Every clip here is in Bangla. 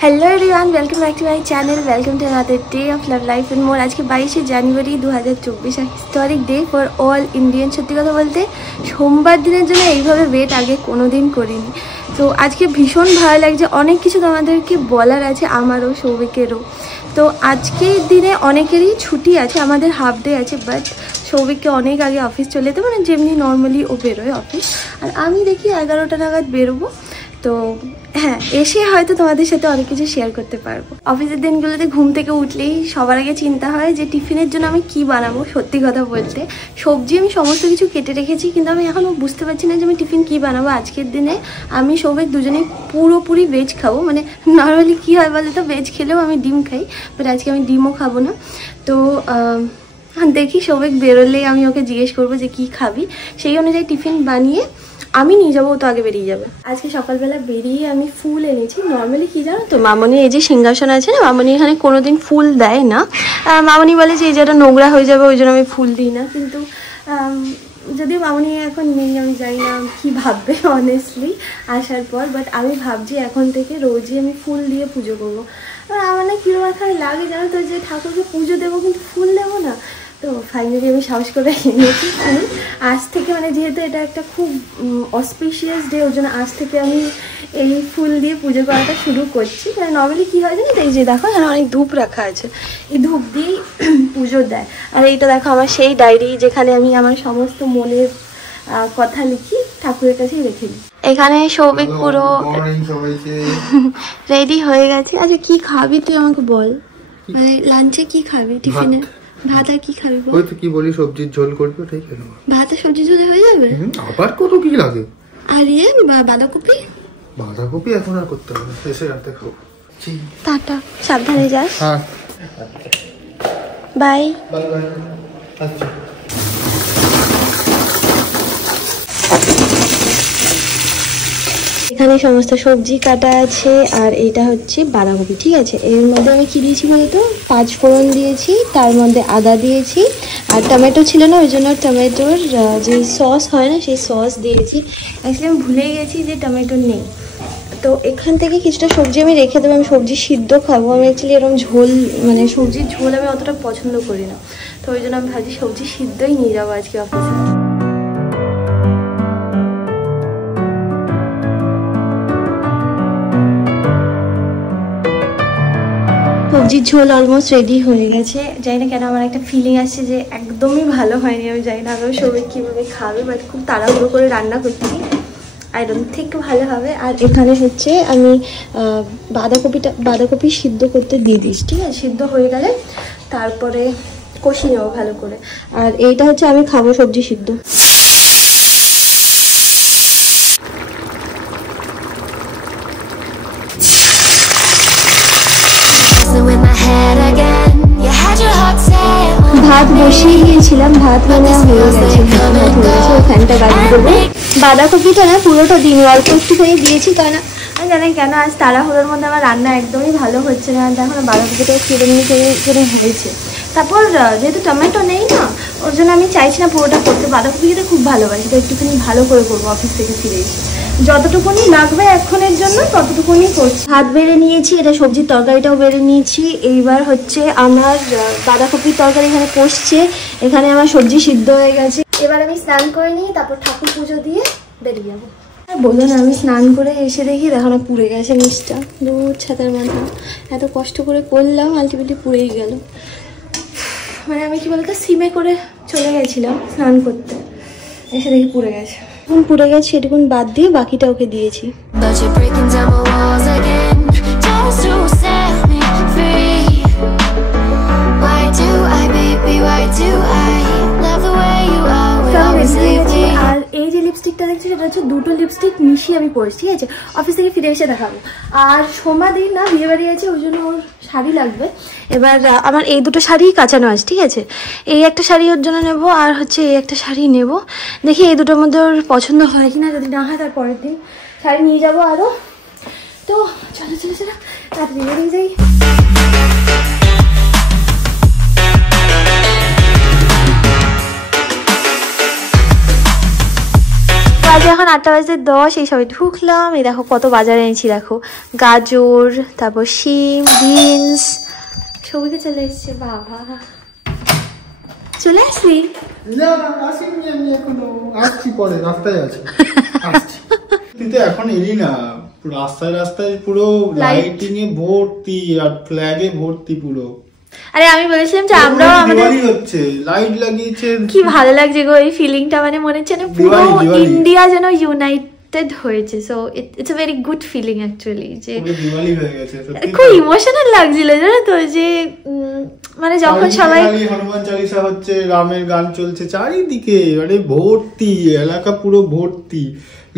Hello everyone, welcome back to my channel. Welcome to another day of love life and more. आज के 22 January 2024 historic day for all Indian. সত্যি কথা বলতে সোমবার দিনের জন্য এইভাবে ওয়েট আগে কোনো দিন করিনি। তো আজকে ভীষণ ভালো লাগছে, অনেক কিছু তোমাদেরকে বলার আছে, আমারও সৌভিকেরও। তো আজকের দিনে অনেকেরই ছুটি আছে, আমাদের হাফ ডে আছে, বাট সৌভিককে অনেক আগে অফিস চলে যেতে, মানে যেমনি নর্মালি ও বেরোয় অফিস, আর আমি দেখি 11টা নাগাদ বেরোবো। তো হ্যাঁ, এসে হয়তো তোমাদের সাথে অনেক কিছু শেয়ার করতে পারবো। অফিসের দিনগুলোতে ঘুম থেকে উঠলেই সবার আগে চিন্তা হয় যে টিফিনের জন্য আমি কি বানাবো। সত্যি কথা বলতে সবজি আমি সমস্ত কিছু কেটে রেখেছি, কিন্তু আমি এখনও বুঝতে পারছি না যে আমি টিফিন কী বানাবো। আজকের দিনে আমি সৌভিক দুজনেই পুরোপুরি ভেজ খাবো। মানে নর্মালি কী হয় বলে তো, ভেজ খেলেও আমি ডিম খাই, বাট আজকে আমি ডিমও খাবো না। তো দেখি সৌভিক বেরোলেই আমি ওকে জিজ্ঞেস করবো যে কী খাবি, সেই অনুযায়ী টিফিন বানিয়ে আমি নিয়ে যাবো, তো আগে বেরিয়ে যাবে। আজকে সকালবেলা বেরিয়ে আমি ফুল এনেছি। নর্মালি কি জানো তো, মামনি এই যে সিংহাসন আছে না, মামনি এখানে কোনোদিন ফুল দেয় না। মামনি বলে যে এই জায়গাটা নোংরা হয়ে যাবে, ওই জন্য আমি ফুল দিই না। কিন্তু যদিও মামনি এখন নেই, আমি জানি না কি ভাববে অনেস্টলি আসার পর, বাট আমি ভাবছি এখন থেকে রোজই আমি ফুল দিয়ে পুজো করবো। আমার না কিরকম একটা লাগে জানো তো, যে ঠাকুরকে পুজো দেবো কিন্তু ফুল দেবো না। তো ফাইনালি আমি সাহস করে এনেছি ফুল। আজ থেকে মানে যেহেতু এটা একটা খুব অসপিশিয়াস ডে, ওর জন্য আজ থেকে আমি এই ফুল দিয়ে পুজো করাটা শুরু করছি। মানে নর্মালি কী হয় জানো তো, এই যে দেখো এখানে অনেক ধূপ রাখা আছে, এই ধূপ দিয়েই পুজো দেয়। আর এইটা দেখো আমার সেই ডায়েরি, যেখানে আমি আমার সমস্ত মনের কথা লিখি, ঠাকুরের কাছেই রেখে দিই। এখানে সৌভিক পুরো রেডি হয়ে গেছে। আচ্ছা কি খাবি তুই আমাকে বল, মানে লাঞ্চে কি খাবি? টিফিনে ভাত আর কি খাবি? ওই তো কি বলি, সবজির ঝোল করবি, ওটাই কেন? ভাত আর সবজি ঝোলে হয়ে যাবে? আবার কত কি লাগে? আর বাঁধাকপি? বাঁধাকপি এখন আর করতে হবে না, এসে রাতে খাবো। টাটা, সাবধানে যাস। হ্যাঁ, বাই বাই বাই। আচ্ছা, এখানে সমস্ত সবজি কাটা আছে, আর এটা হচ্ছে বাঁধাকপি, ঠিক আছে। এর মধ্যে আমি কি দিয়েছি বলতো, 5 ফোড়ন দিয়েছি, তার মধ্যে আদা দিয়েছি, আর টমেটো ছিল না, ওই জন্য টমেটোর যে সস হয় না, সেই সস দিয়েছি। অ্যাকচুয়ালি আমি ভুলেই গেছি যে টমেটো নেই। তো এখান থেকে কিছুটা সবজি আমি রেখে দেবো, আমি সবজি সিদ্ধ খাবো। আমি অ্যাকচুয়ালি এরকম ঝোল, মানে সবজির ঝোল আমি অতটা পছন্দ করি না, তো ওই জন্য আমি ভাবছি সবজি সিদ্ধই নিয়ে যাবো আজকে অফিসে। সবজির ঝোল অলমোস্ট রেডি হয়ে গেছে। জানি না কেন আমার একটা ফিলিং আসছে যে একদমই ভালো হয়নি। আমি জানি না আমি সৌভিক কীভাবে খাবে, বাট খুব তাড়াহুড়ো করে রান্না করছি, আই ডোন্ট থিঙ্ক ভালো হবে। আর এখানে হচ্ছে আমি বাঁধাকপি সিদ্ধ করতে দিয়ে দিস, ঠিক আছে। সিদ্ধ হয়ে গেলে তারপরে কষি নেবো ভালো করে। আর এইটা হচ্ছে আমি খাবো সবজি সিদ্ধ। ভাত বসিয়ে দিয়েছিলাম, ভাত মানে হয়ে গেছে, ফ্যানটা গাড়ি দেবো। বাঁধাকপিটা না পুরোটা দিন, অল্প একটুখানি দিয়েছি, কারণ আমি জানি কেন আজ তাড়াহুড়োর মধ্যে আমার রান্না একদমই ভালো হচ্ছে না। দেখো না বাঁধাকপিটা কিরমনি করে হয়েছে। তারপর যেহেতু টমেটো নেই না, ওর জন্য আমি চাইছি না পুরোটা করতে। বাঁধাকপিটা খুব ভালোবাসি, তো একটুখানি ভালো করে করবো অফিস থেকে ফিরে এসে। যতটুকুনি লাগবে এখনের জন্য ততটুকুনি করছি। ভাত বেড়ে নিয়েছি, এটা সবজির তরকারিটাও বেড়ে নিয়েছি। এইবার হচ্ছে আমার বাঁধাকপির তরকারি এখানে কষছে, এখানে আমার সবজি সিদ্ধ হয়ে গেছে। এবার আমি স্নান করে নিই, তারপর ঠাকুর পুজো দিয়ে বেরিয়ে যাবো। বললো না, আমি স্নান করে এসে দেখি দেখো না পুড়ে গেছে নিচটা। দূর ছাতার মাথা, এত কষ্ট করে করলাম, আলটিমেটলি পুড়েই গেল। মানে আমি কি বলতো, সিমে করে চলে গেছিলাম স্নান করতে, এসে দেখি পুড়ে গেছে। এখন পুড়ে গেছে, এটুকুন বাদ দিয়ে বাকিটা ওকে দিয়েছি। আর এই যে লিপস্টিকটা দেখছি, সেটা হচ্ছে দুটো লিপস্টিক মিশিয়ে আমি পরছি, ঠিক আছে। অফিস থেকে ফিরে এসে দেখাবো। আর সোমাদিন না বিয়ে বাড়ি আছে, ওই জন্য ওর শাড়ি লাগবে। এবার আমার এই দুটো শাড়ি কাঁচানো আছে, ঠিক আছে। এই একটা শাড়ি ওর জন্য নেবো, আর হচ্ছে এই একটা শাড়ি নেবো। দেখি এই দুটোর মধ্যে ওর পছন্দ হয় কিনা, যদি না হয় তার পরের দিন শাড়ি নিয়ে যাবো আরও। তো চলো চলো চলো তাড়াতাড়ি বেরিয়ে যাই। এখন 8:10 এই সবাই ঢুকলাম। এই দেখো কত বাজার এনেছি, দেখো গাজর, তারপর শিম, বিনস। সবইকে চলে এসছে। বাবা চলে আসলি? না আসিনি, আমি এখনো আসছি, পরে রাস্তায় আছি। তুই তো এখন এলি না, রাস্তায় রাস্তায় পুরো লাইটিং এ ভর্তি আর ফ্ল্যাগে ভর্তি পুরো। আরে আমি বলেছিলাম যে আমরাও আমাদের হচ্ছে লাইট লাগিয়েছে, কি ভালো লাগছে গো এই ফিলিংটা, মানে মনে হচ্ছে না পুরো ইন্ডিয়া যেন ইউনাইটেড হয়েছে। So it's a very good feeling actually, যে দিওয়ালি হয়ে গেছে। খুব ইমোশনাল লাগছিল জানো তো, যে মানে যখন সবাই হনুমান চালিসা হচ্ছে, রামের গান চলছে চারিদিকে, মানে ভর্তি এলাকা পুরো ভর্তি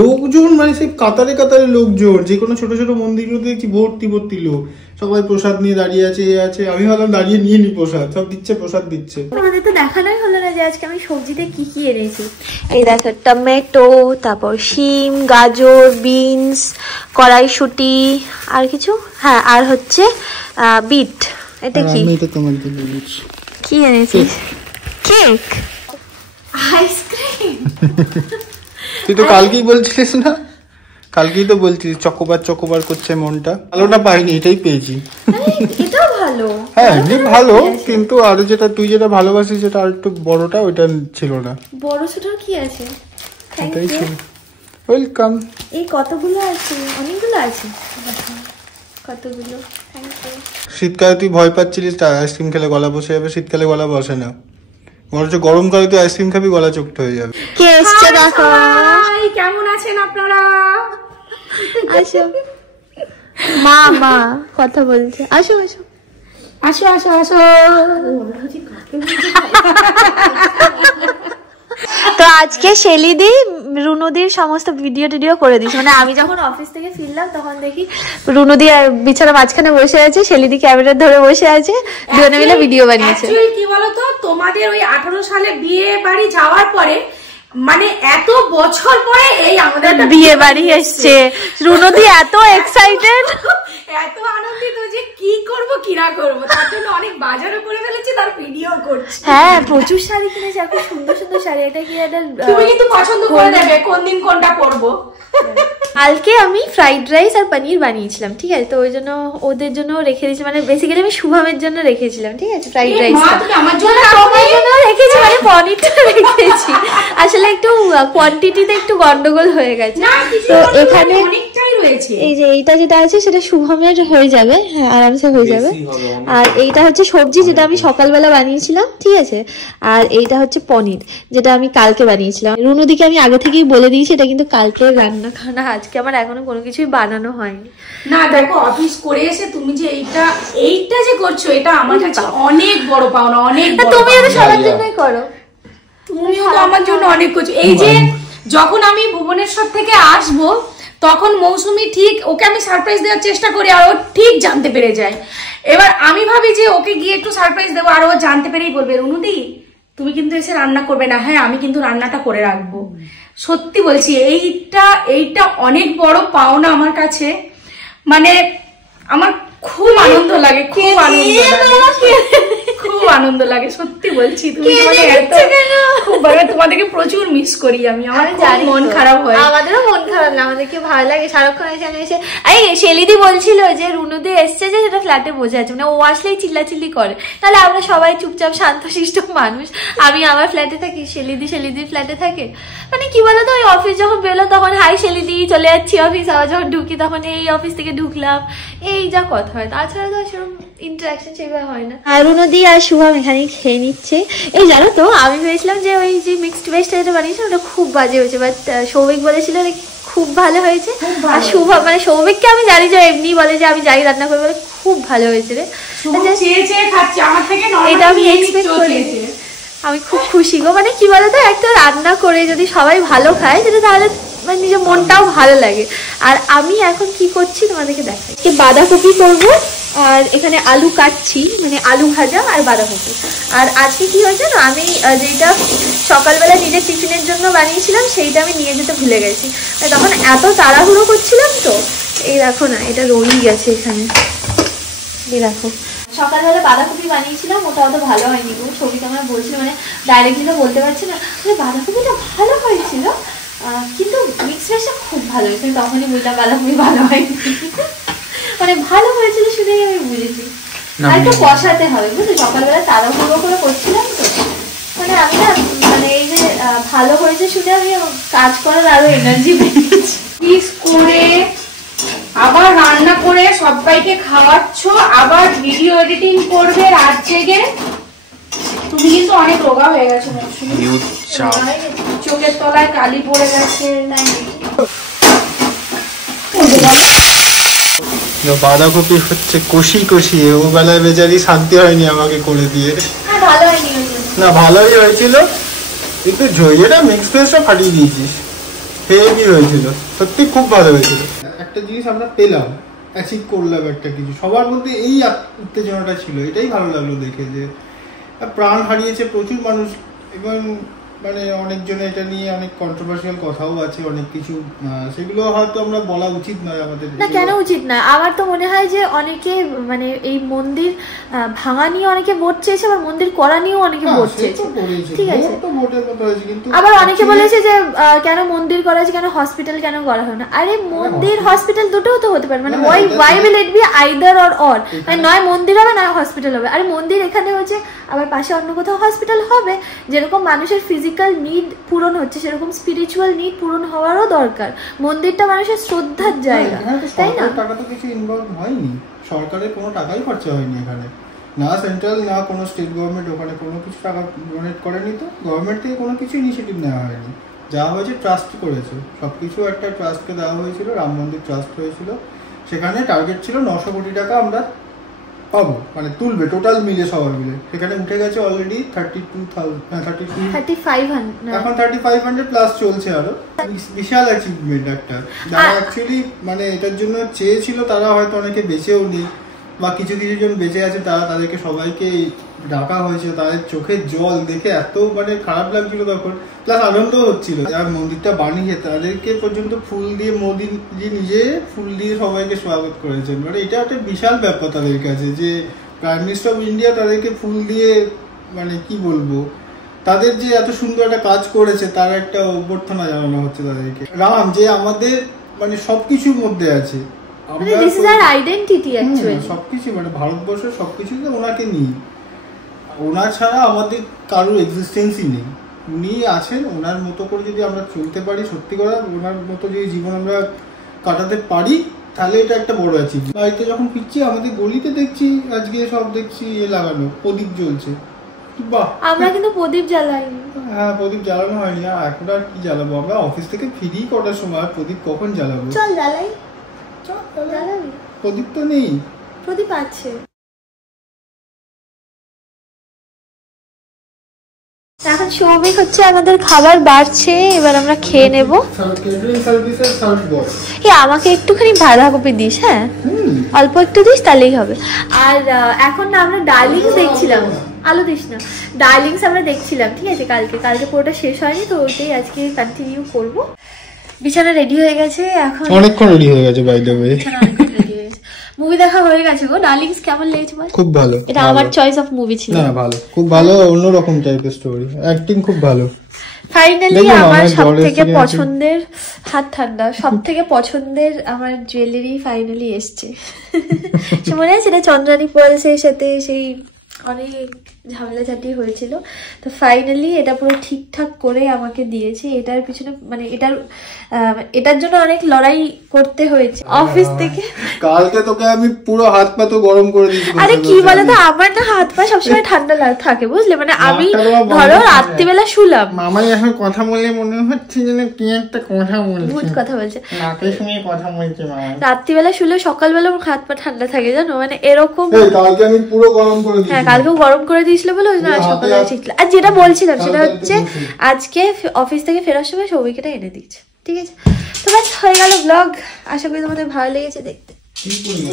লোকজন, মানে সেই কাতারে কাতারে লোকজন। যে কোনো ছোট ছোট মন্দিরগুলোতে দেখছি ভর্তি ভর্তি লোক, সবাই প্রসাদ নিয়ে দাঁড়িয়ে আছে। আমি ভাবলাম দাঁড়িয়ে নিয়ে নি প্রসাদ, সব দিচ্ছে, প্রসাদ দিচ্ছে। আমাদের তো দেখানোই হলো না যে আজকে আমি সবজিতে কি কি এনেছি। এই দেখো টমেটো, তারপর শিম, গাজর, বিনস, কড়াইশুঁটি, আর কিছু, হ্যাঁ আর হচ্ছে বিট। এটা কি? এটা তোমার জন্য এনেছি। কি এনেছিস? Cake, ice cream. তুই তো কালকেই বলছিলিস না, কালকেই তো বলছিস চকোবার চকোবার করছে মনটা। ভালোটা পাইনি, এটাই পেয়েছি। এটাও ভালো, হ্যাঁ এমনি ভালো, কিন্তু আর যেটা তুই যেটা ভালোবাসিস সেটা আর একটু বড়টা, ওইটা ছিল না। বড় ছোট কি আছে? এটাই ছিল। ওয়েলকাম। এই কতগুলো আছে? অনেকগুলো আছে, কতগুলো। Thank you. শীতকালে তুই ভয় পাচ্ছিলিস আইসক্রিম খেলে গলা বসে যাবে, শীতকালে গলা বসে না, বরঞ্চ গরমকালে তুই আইসক্রিম খাবি গলা চোখতে হয়ে যাবে। কে এসছে দেখো। কেমন আছেন আপনারা? আসো মা, মা কথা বলছে, আসো আসো আসো আসো আসো। তো আজকে শেলিদি রুনুদির সমস্ত ভিডিও টিডিও করে দিস। মানে আমি যখন অফিস থেকে ফিরলাম তখন দেখি রুনুদি আর বিছানা মাঝখানে বসে আছে, শেলিদি ক্যামেরা ধরে বসে আছে, দুজনে মিলে ভিডিও বানিয়েছে। কি বলতো, তোমাদের ওই 18 সালে বিয়ে বাড়ি যাওয়ার পরে, মানে এত বছর পরে এই আমাদের বিয়ে বাড়ি এসছে, রুনুদি এত এক্সাইটেড, এত আনন্দিত যে কি করব কি না করব, তার জন্য অনেক বাজারও করে ফেলেছি, তার ভিডিও করছি। হ্যাঁ প্রচুর শাড়ি কিনেছে, এত সুন্দর সুন্দর শাড়ি। এটা কি একটা, তুমি কিন্তু পছন্দ করে নেবে কোন দিন কোনটা পরবো। কালকে আমি ফ্রাইড রাইস আর পনির বানিয়েছিলাম, ঠিক আছে, তো ওই জন্য ওদের জন্য রেখে দিয়েছি, মানে বেসিক্যালি আমি শুভমের জন্য রেখেছিলাম, ঠিক আছে, ফ্রাইড রাইস আমার জন্য রেখেছি, মানে পনিরটা রেখেছি। আসলে একটু কোয়ান্টিটিতে একটু গন্ডগোল হয়ে গেছে, তো এখানে অনেকটাই রয়েছে। এই যে এইটা যেটা আছে সেটা শুভমের হয়ে যাবে, হ্যাঁ আরামসে হয়ে যাবে। আর এইটা হচ্ছে সবজি যেটা আমি সকালবেলা বানিয়েছিলাম, ঠিক আছে, আর এইটা হচ্ছে পনির যেটা আমি কালকে বানিয়েছিলাম। রুনুদিকে আমি আগে থেকেই বলে দিয়েছি এটা কিন্তু কালকে রান্না, কারণ আজকে আমার এখনো কোনো কিছুই বানানো হয়নি। না দেখো, অফিস করে এসে তুমি যে এইটা যে করছো, এটা আমার কাছে অনেক বড় পাওনা, অনেক বড়। তুমি এটা সবার জন্যই করো, তুমিও তো আমার জন্য অনেক কিছু। এই যে যখন আমি ভুবনেশ্বর থেকে আসবো তখন মৌসুমি ঠিক ওকে আমি সারপ্রাইজ দেওয়ার চেষ্টা করি, আর ও ঠিক জানতে পেরে যায়। এবার আমি ভাবি যে ওকে গিয়ে একটু সারপ্রাইজ দেবো, আর ও জানতে পেরেই বলবে রুনুদি তুমি কিন্তু এসে রান্না করবে না। হ্যাঁ আমি কিন্তু রান্নাটা করে রাখবো। সত্যি বলছি, এইটা অনেক বড় পাওনা আমার কাছে। মানে আমার খুব আনন্দ লাগে, খুব আনন্দ লাগে, সত্যি বলছি। তুমি খুব ভালো, তোমাদেরকে প্রচুর মিস করি আমি, আমার মন খারাপ হয়। আমাদেরও মন খারাপ না, আমাদেরকে ভালো লাগে সারাক্ষণ এখানে এসে। এই শেলিদি বলছিল যে রুনুদি এসছে যে সেটা ফ্ল্যাটে বসে আছে, মানে ও আসলেই চিল্লাচিল্লি করে, তাহলে আমরা সবাই চুপচাপ শান্তশিষ্ট মানুষ। আমি আমার ফ্ল্যাটে থাকি, শেলিদির ফ্ল্যাটে থাকে। মানে কি বলতো, ওই অফিস যখন বেরোলো তখন হাই শেলিদি, চলে যাচ্ছি অফিস, আবার যখন ঢুকি তখন এই অফিস থেকে ঢুকলাম, এই যা কথা হয়, তাছাড়া তো সেরকম ইন্টারাকশন সেভাবে হয় না। আর রুনুদি আর শুভম এখানে খেয়ে নিচ্ছে। এই জানো তো, আমি ভেবেছিলাম যে ওই যে মিক্সড ভেজটা যেটা বানিয়েছিলাম ওটা খুব বাজে হয়েছে, বাট সৌভিক বলেছিল খুব ভালো হয়েছে। আর শুভম, মানে সৌভিককে আমি জানি যে এমনি বলে যে আমি যাই রান্না করবো, খুব ভালো হয়েছে রে, এটা আমি এক্সপেক্ট করেছি। আমি খুব খুশি গো, মানে কি বলতো, একটা রান্না করে যদি সবাই ভালো খায় সেটা তাহলে মানে নিজের মনটাও ভালো লাগে। আর আমি এখন কি করছি তোমাদেরকে দেখাই, বাঁধাকপি করবো, আর এখানে আলু কাটছি, মানে আলু ভাজা আর বাঁধাকপি। আর আজকে কি হয়েছে না, আমি যেটা সকালবেলা নিজের টিফিনের জন্য বানিয়েছিলাম সেইটা আমি নিয়ে যেতে ভুলে গেছি, তখন এত তাড়াহুড়ো করছিলাম তো এই দেখো না, এটা রয়েই গেছে এখানে, এই দেখো। সকালবেলা বাঁধাকপি বানিয়েছিলাম, ওটা অত ভালো হয়নি গো, ছবি তো আমরা বলছিল, মানে ডাইরেক্টলি তো বলতে পারছি না, বাঁধাকপিটা ভালো হয়েছিল, কিন্তু মিক্স রাইসটা খুব ভালো হয়েছে, তখনই বুঝলাম বাঁধাকপি ভালো হয়নি। মানে ভালো হয়েছিল শুনেই আমি বুঝেছি। আর একটু কষাতে হবে বুঝলি, সকালবেলা তাড়াহুড়ো করে করছিলাম তো, মানে আমি না মানে এই যে ভালো হয়েছে শুনে আমি কাজ করার আরো এনার্জি পেয়েছি। পিস করে আবার রান্না করে সবাইকে খাওয়াচ্ছ, আবার ভিডিও এডিটিং করবে রাত জেগে। তুমি কিন্তু অনেক রোগা হয়ে গেছো মৌসুমী, চোখের তলায় কালি পড়ে গেছে। বাঁধাকপি হচ্ছে কষি কষিয়ে, ও বেলায় বেচারি শান্তি হয়নি আমাকে করে দিয়ে। ভালো হয়নি না ভালোই হয়েছিল, কিন্তু ঝইয়েটা মিক্স ভেজটা ফাটিয়ে দিয়েছিস, হেভি হয়েছিল, সত্যি খুব ভালো হয়েছিল। একটা জিনিস আমরা পেলাম, অ্যাচিভ করলাম একটা কিছু, সবার মধ্যে এই উত্তেজনাটা ছিল, এটাই ভালো লাগলো দেখে যে প্রাণ হারিয়েছে প্রচুর মানুষ। এবং মানে অনেকজনে এটা নিয়ে অনেক কন্ট্রোভার্সিয়াল কথাও আছে, অনেক কিছু, সেগুলো হয়তো আমরা বলা উচিত নয় আমাদের। না কেন উচিত না, আমার তো মনে হয় যে অনেকে মানে এই মন্দির ভাঙা নিয়ে অনেকে ভোট চেয়েছে, আবার মন্দির করা নিয়েও অনেকে ভোট চেয়েছে, ঠিক আছে। আবার অনেকে বলেছে যে কেন মন্দির করা আছে, কেন হসপিটাল কেন করা হয় না। আরে মন্দির হসপিটাল দুটোও তো হতে পারে, মানে why will it be either or, মানে নয় মন্দির হবে নয় হসপিটাল হবে। আরে মন্দির এখানে হচ্ছে, আবার পাশে অন্য কোথাও হসপিটাল হবে। যেরকম মানুষের ফিজিক্যাল নিড পূরণ হচ্ছে, সেরকম স্পিরিচুয়াল নিড পূরণ হওয়ারও দরকার। মন্দিরটা মানুষের শ্রদ্ধার জায়গা, তাই না? টাকা তো কিছু ইনভলভ হয়নি, সরকারের কোনো টাকাই খরচা হয়নি এখানে, না সেন্ট্রাল না কোনো স্টেট গভর্নমেন্ট ওখানে কোনো কিছু টাকা ডোনেট করেনি, তো গভর্নমেন্ট থেকে কোনো কিছু ইনিশিয়েটিভ নেওয়া হয়নি। যা হয়েছে ট্রাস্ট করেছে, সবকিছু একটা ট্রাস্টকে দেওয়া হয়েছিল, রাম মন্দির ট্রাস্ট হয়েছিল, সেখানে টার্গেট ছিল 900 কোটি টাকা আমরা পাবো, মানে তুলবে টোটাল মিলে সবার মিলে। সেখানে উঠে গেছে অলরেডি 3500, এখন 3500 প্লাস চলছে আরো। বিশাল অ্যাচিভমেন্ট একটা, যারা অ্যাকচুয়ালি মানে এটার জন্য চেয়েছিল তারা হয়তো অনেকে বেঁচেও নেই, বা কিছু কিছু জন বেঁচে আছে, তাদেরকে সবাইকে ডাকা হয়েছে। তাদের চোখের জল দেখে এত মানে খারাপ লাগছিল তখন, প্লাস আনন্দও হচ্ছিল। যারা মন্দিরটা বানিয়ে তাদেরকে পর্যন্ত ফুল দিয়ে, মোদিজি নিজে ফুল দিয়ে সবাইকে স্বাগত করেছেন, মানে এটা একটা বিশাল ব্যাপার তাদের কাছে, যে প্রাইম মিনিস্টার অফ ইন্ডিয়া তাদেরকে ফুল দিয়ে, মানে কি বলবো, তাদের যে এত সুন্দর একটা কাজ করেছে তার একটা অভ্যর্থনা জানানো হচ্ছে তাদেরকে। রাম যে আমাদের মানে সবকিছুর মধ্যে আছে, সবকিছু মানে ভারতবর্ষের সবকিছুতে ওনাকে নিই, ওনার ছাড়া আমাদের কারোর এক্সিস্টেন্সই নেই। উনি আছেন, ওনার মতো করে যদি আমরা চলতে পারি, সত্যি কথা ওনার মতো যদি জীবন আমরা কাটাতে পারি, তাহলে এটা একটা বড় অ্যাচিভমেন্ট। বাড়িতে যখন ফিরছি আমাদের গলিতে দেখছি আজকে সব দেখছি লাগানো প্রদীপ জ্বলছে, বাহ। আমরা কিন্তু প্রদীপ জ্বালাইনি। হ্যাঁ প্রদীপ জ্বালানো হয়নি, এখন আর কি জ্বালাবো, আমরা অফিস থেকে ফিরি কটার সময়, প্রদীপ কখন জ্বালাবো? চল জ্বালাই, চল জ্বালাবি। প্রদীপ তো নেই, প্রদীপ আছে। এখন সৌভিক হচ্ছে আমাদের খাবার বাড়ছে, এবার আমরা খেয়ে নেব। আমাকে একটুখানি বাঁধাকপি দিস, হ্যাঁ অল্প একটু দিস তাহলেই হবে। আর এখন না আমরা ডার্লিংস দেখছিলাম, আলু দিস না, ডার্লিংস আমরা দেখছিলাম, ঠিক আছে। কালকে পুরোটা শেষ হয়নি, তো ওইটাই আজকে কন্টিনিউ করবো। বিছানা রেডি হয়ে গেছে, এখন অনেকক্ষণ রেডি হয়ে গেছে, বাই দ্য ওয়ে মুভি দেখা হয়ে গেছে গো। ডার্লিংস কেমন লেগেছে বল? খুব ভালো, এটা আমার চয়েস অফ মুভি ছিল। না ভালো, খুব ভালো, অন্যরকম টাইপের স্টোরি, অ্যাক্টিং খুব ভালো। ফাইনালি আমার সবথেকে পছন্দের, হাত ঠান্ডা, সবথেকে পছন্দের আমার জুয়েলারি ফাইনালি এসছে। সে মনে আছে এটা চন্দ্রানী পলসের সাথে সেই অনেক ঝামেলাঝাটি হয়েছিল, তো ফাইনালি এটা পুরো ঠিকঠাক করে আমাকে দিয়েছে। এটার পিছনে মানে এটার জন্য অনেক লড়াই করতে হয়েছে অফিস থেকে। কালকে তোকে আমি পুরো হাত পা তো গরম করে দিয়েছি। আরে কি বলতো, আমার না হাত পা সবসময় ঠান্ডা থাকে বুঝলে, মানে আমি ধরো রাত্রিবেলা শুলাম, মামাই এখন কথা বলে মনে হচ্ছে যেন কি একটা কথা বলছে, ভূত কথা বলছে, নাকে শুনে কথা বলছে মামা। রাত্রিবেলা শুলে সকালবেলা আমার হাত পা ঠান্ডা থাকে জানো, মানে এরকম। কালকে আমি পুরো গরম করে দিয়েছি। হ্যাঁ কালকেও গরম করে দিয়েছিল বলে ওই জন্য সকালে ঠিক ছিল। আর যেটা বলছিলাম সেটা হচ্ছে আজকে অফিস থেকে ফেরার সময় সৌভিকটা এনে দিচ্ছে, ঠিক আছে। তো ব্যাস হয়ে গেল ব্লগ। আশা করি তোমাদের ভালো লেগেছে দেখতে।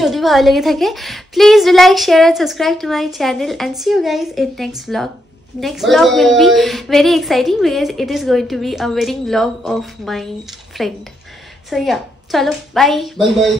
যদি ভালো লেগে থাকে please do like, share and subscribe to my channel and see you guys in next vlog. Next vlog will be very exciting because it is going to be a wedding vlog of my friend. So yeah, chalo bye. Bye bye.